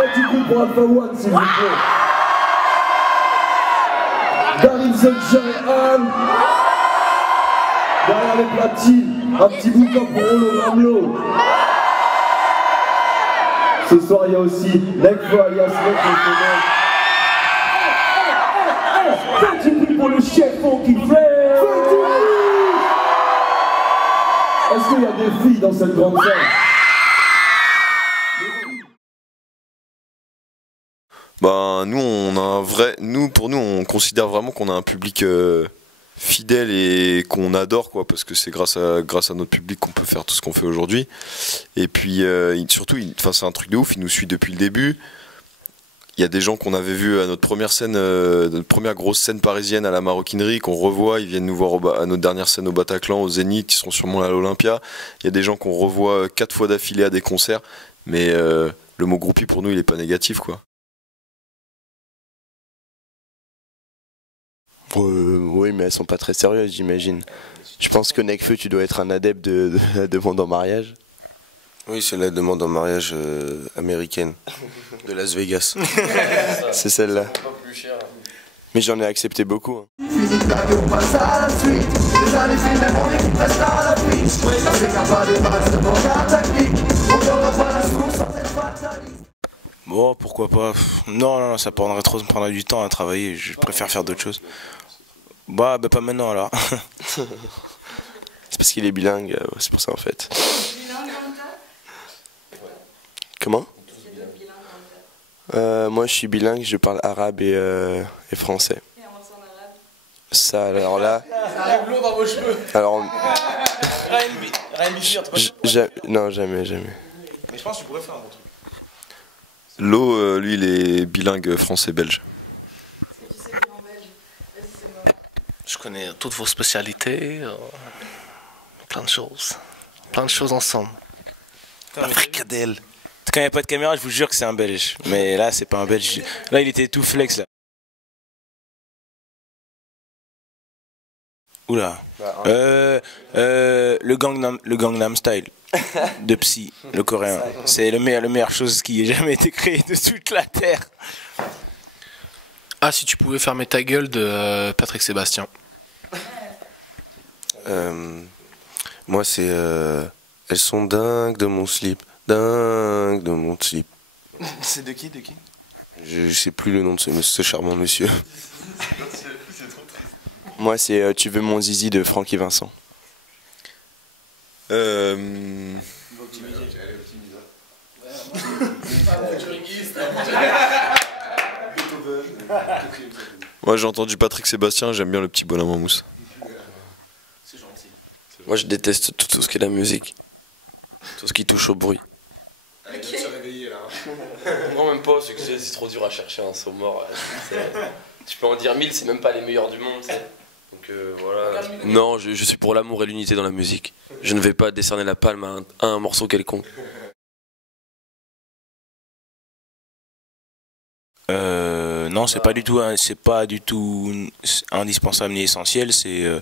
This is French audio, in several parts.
Faites du bruit pour Alpha One, s'il vous plaît. Darin Sunshine, derrière les platines, un petit bouton pour Rollo Ramlo. Ce soir, il y a aussi Nekfeu alias Nekfeu. Faites du bruit pour le chef Funky Flair. Est-ce qu'il y a des filles dans cette grande salle? Ben, nous, on a un vrai. Pour nous, on considère vraiment qu'on a un public fidèle et qu'on adore, quoi, parce que c'est grâce à notre public qu'on peut faire tout ce qu'on fait aujourd'hui. Et puis, surtout, c'est un truc de ouf, il nous suit depuis le début. Il y a des gens qu'on avait vus à notre première scène, notre première grosse scène parisienne à la Maroquinerie, qu'on revoit, ils viennent nous voir à notre dernière scène au Bataclan, au Zénith, ils seront sûrement à l'Olympia. Il y a des gens qu'on revoit 4 fois d'affilée à des concerts, mais le mot groupie pour nous, il est pas négatif, quoi. Oui, mais elles sont pas très sérieuses, j'imagine. Je pense que Nekfeu, tu dois être un adepte de la demande en mariage. Oui, c'est la demande en mariage américaine de Las Vegas. C'est celle-là. Mais j'en ai accepté beaucoup. Hein. Bon, pourquoi pas. Non, ça prendrait du temps à travailler. Je préfère faire d'autres choses. Bah pas maintenant alors. C'est parce qu'il est bilingue, c'est pour ça en fait. Comment? Moi je suis bilingue, je parle arabe et français. Et en arabe? Ça alors là. Ça arrive lourd dans vos cheveux. Alors. Non, jamais. Mais je pense que tu pourrais faire un bon truc. Lo, lui, il est bilingue français-belge. Je connais toutes vos spécialités, plein de choses ensemble. La fricadelle. Quand il n'y a pas de caméra, je vous jure que c'est un Belge. Mais là, c'est pas un Belge. Là, il était tout flex là. Oula. Le Gangnam Style de Psy, le coréen. C'est la meilleure chose qui ait jamais été créée de toute la terre. Ah, si tu pouvais fermer ta gueule de Patrick Sébastien. Moi, c'est elles sont dingues de mon slip. Dingue de mon slip. C'est de qui? Je sais plus le nom de ce charmant monsieur. Moi c'est Tu veux mon zizi de Francky Vincent. Moi j'ai entendu Patrick Sébastien, j'aime bien le petit bonhomme en mousse. C'est gentil. Moi je déteste tout ce qui est la musique. Tout ce qui touche au bruit. Arrête de se réveiller là. Non, même pas, c'est trop dur à chercher un saut mort. Tu peux en dire 1000, c'est même pas les meilleurs du monde. Donc voilà. Non, je suis pour l'amour et l'unité dans la musique. Je ne vais pas décerner la palme à un morceau quelconque. Non, c'est pas du tout indispensable ni essentiel. C'est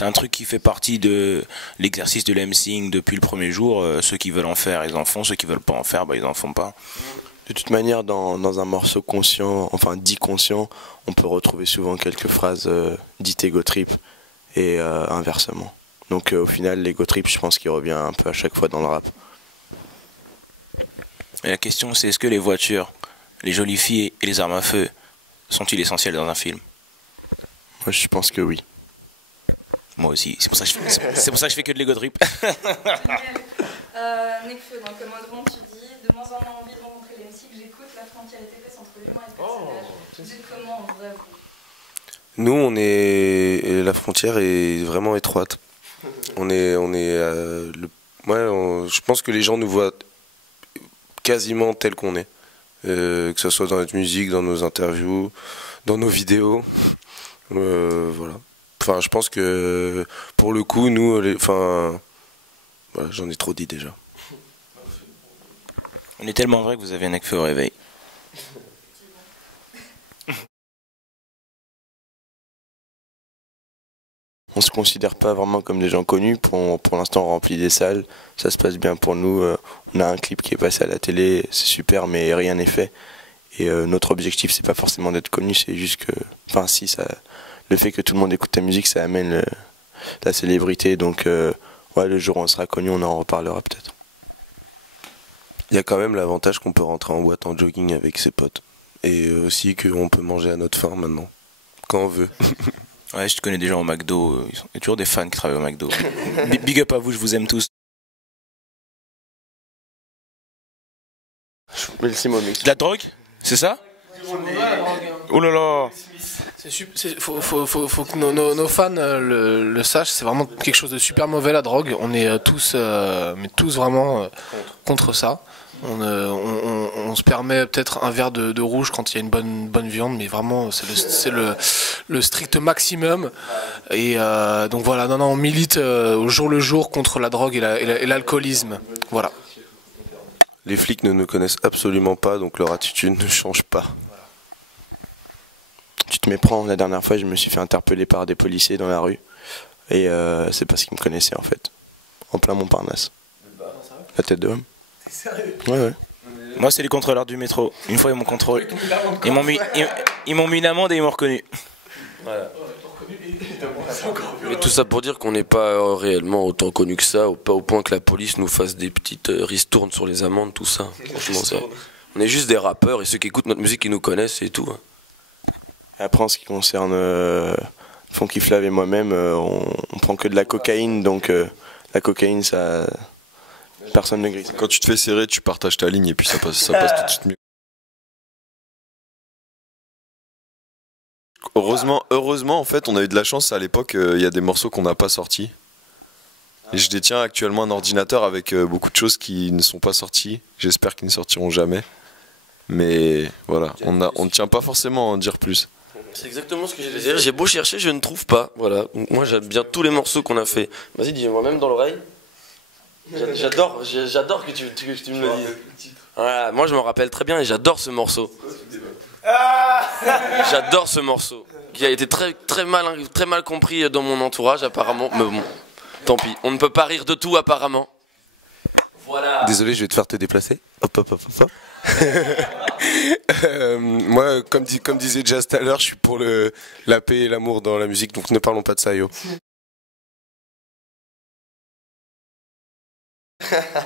un truc qui fait partie de l'exercice de l'emceeing depuis le premier jour. Ceux qui veulent en faire, ils en font. Ceux qui veulent pas en faire, ils en font pas. De toute manière, dans un morceau conscient, enfin dit conscient, on peut retrouver souvent quelques phrases dites ego trip et inversement. Donc au final, l'ego trip, je pense qu'il revient un peu à chaque fois dans le rap. Et la question, c'est est-ce que les voitures, les jolies filles et les armes à feu sont-ils essentiels dans un film? Moi, je pense que oui. Moi aussi. C'est pour ça que je fais que de l'ego trip. Nekfeu, dans Commandement, tu dis de moins en moins envie de rencontrer les MC que j'écoute, la frontière est épaisse entre l'humain et le personnage. Vous êtes comment en vrai, vous? Nous, la frontière est vraiment étroite. Je pense que les gens nous voient quasiment tel qu'on est. Que ce soit dans notre musique, dans nos interviews, dans nos vidéos. Voilà. Enfin, je pense que pour le coup, nous, voilà, j'en ai trop dit déjà. On est tellement vrai que vous avez un Nekfeu au réveil. on se considère pas vraiment comme des gens connus. Pour l'instant, on remplit des salles, ça se passe bien pour nous. On a un clip qui est passé à la télé, c'est super, mais rien n'est fait. Et notre objectif, c'est pas forcément d'être connu, c'est juste que, enfin, si ça, le fait que tout le monde écoute ta musique, ça amène la célébrité. Donc, ouais, le jour où on sera connu, on en reparlera peut-être. Il y a quand même l'avantage qu'on peut rentrer en boîte en jogging avec ses potes. Et aussi qu'on peut manger à notre faim maintenant, quand on veut. Ouais, je connais des gens au McDo, il y a toujours des fans qui travaillent au McDo. Big up à vous, je vous aime tous. Merci, Mommy. De la drogue? C'est ça? Oh là là! Faut que nos fans le sachent, c'est vraiment quelque chose de super mauvais la drogue. On est tous vraiment contre ça. On se permet peut-être un verre de rouge quand il y a une bonne viande, mais vraiment c'est le strict maximum. Et donc voilà, non, on milite au jour le jour contre la drogue et l'alcoolisme. Voilà. Les flics ne nous connaissent absolument pas, donc leur attitude ne change pas. Tu te méprends, la dernière fois je me suis fait interpeller par des policiers dans la rue. Et c'est parce qu'ils me connaissaient en fait. En plein Montparnasse. La tête de homme. Ouais. Moi, c'est les contrôleurs du métro. Une fois, ils m'ont contrôlé. Ils m'ont mis une amende et ils m'ont reconnu. Voilà. Mais tout ça pour dire qu'on n'est pas réellement autant connus que ça, pas au point que la police nous fasse des petites ristournes sur les amendes, tout ça. Franchement, on est juste des rappeurs et ceux qui écoutent notre musique, ils nous connaissent, c'est tout. Et après, en ce qui concerne Funky Flav et moi-même, on prend que de la cocaïne, donc la cocaïne, ça, personne ne grise. Quand tu te fais serrer, tu partages ta ligne et puis ça passe tout de suite mieux. Heureusement, en fait, on a eu de la chance à l'époque. Il y a des morceaux qu'on n'a pas sortis. Et je détiens actuellement un ordinateur avec beaucoup de choses qui ne sont pas sorties. J'espère qu'ils ne sortiront jamais. Mais voilà, on ne tient pas forcément à en dire plus. C'est exactement ce que j'ai dire. J'ai beau chercher, je ne trouve pas. Voilà. Donc moi, j'aime bien tous les morceaux qu'on a fait. Vas-y, dis-moi même dans l'oreille. J'adore que tu me le dises. Voilà, moi, je me rappelle très bien et j'adore ce morceau. J'adore ce morceau qui a été très mal compris dans mon entourage apparemment. Mais bon, tant pis. On ne peut pas rire de tout apparemment. Voilà. Désolé, je vais te faire te déplacer. Hop. Moi, comme disait Jazz tout à l'heure, je suis pour la paix et l'amour dans la musique, donc ne parlons pas de ça, yo.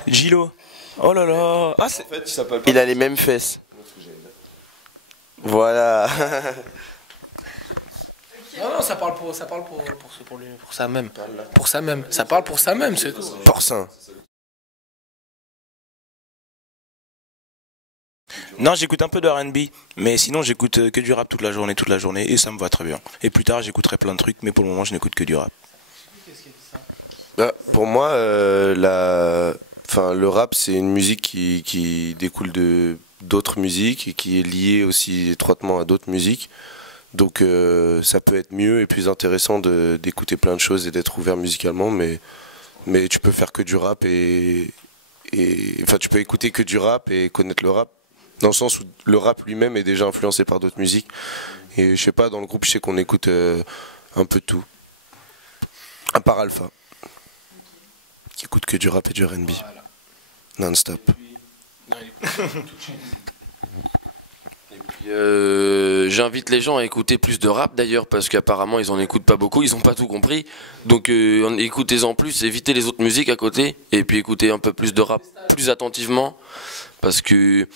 Gilo. Oh là là. Ah, il a les mêmes fesses. Voilà. Non, ça parle pour ça même. Pour ça même. Ça parle pour ça même, c'est tout. Porcin. Non, j'écoute un peu de R&B, mais sinon j'écoute que du rap toute la journée, et ça me va très bien. Et plus tard, j'écouterai plein de trucs, mais pour le moment, je n'écoute que du rap. Bah, pour moi, le rap, c'est une musique qui découle d'autres musiques et qui est liée aussi étroitement à d'autres musiques. Donc ça peut être mieux et plus intéressant d'écouter plein de choses et d'être ouvert musicalement, mais tu peux faire que du rap tu peux écouter que du rap et connaître le rap, dans le sens où le rap lui-même est déjà influencé par d'autres musiques. Et je sais pas, dans le groupe, je sais qu'on écoute un peu tout. À part Alpha, qui écoute que du rap et du R&B. Non-stop. J'invite les gens à écouter plus de rap d'ailleurs parce qu'apparemment ils en écoutent pas beaucoup, ils ont pas tout compris. Donc écoutez-en plus, évitez les autres musiques à côté et puis écoutez un peu plus de rap plus attentivement parce que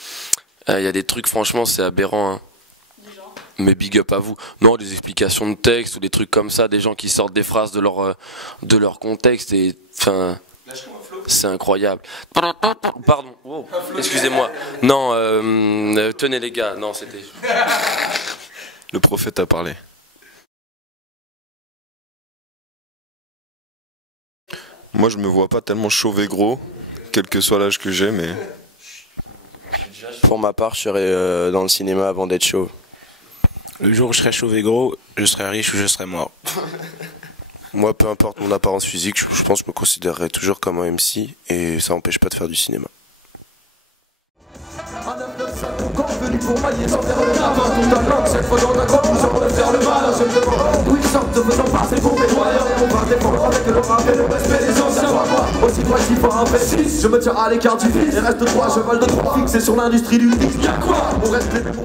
il y a des trucs franchement c'est aberrant. Hein. Mais big up à vous. Non, des explications de texte ou des trucs comme ça, des gens qui sortent des phrases de leur contexte et enfin. C'est incroyable. Pardon. Oh, excusez-moi. Non, tenez les gars. Non, c'était. Le prophète a parlé. Moi, je me vois pas tellement chauve et gros, quel que soit l'âge que j'ai, mais. Pour ma part, je serai dans le cinéma avant d'être chauve. Le jour où je serai chauve et gros, je serai riche ou je serai mort. Moi, peu importe mon apparence physique, je pense que je me considérerais toujours comme un MC et ça n'empêche pas de faire du cinéma. pour mailler sans faire le mal. Avant ton talent, cette fois dans ta conclusion de faire le mal. Je me demande d'où ils sortent, te faisant passer pour mes doyens. Et on va défendre avec le rap et le respect des anciens. Moi, aussi précis pour un V6, je me tiens à l'écart du vice. Et reste 3 chevals de 3 fixés sur l'industrie du disque. Y'a quoi? On reste les mêmes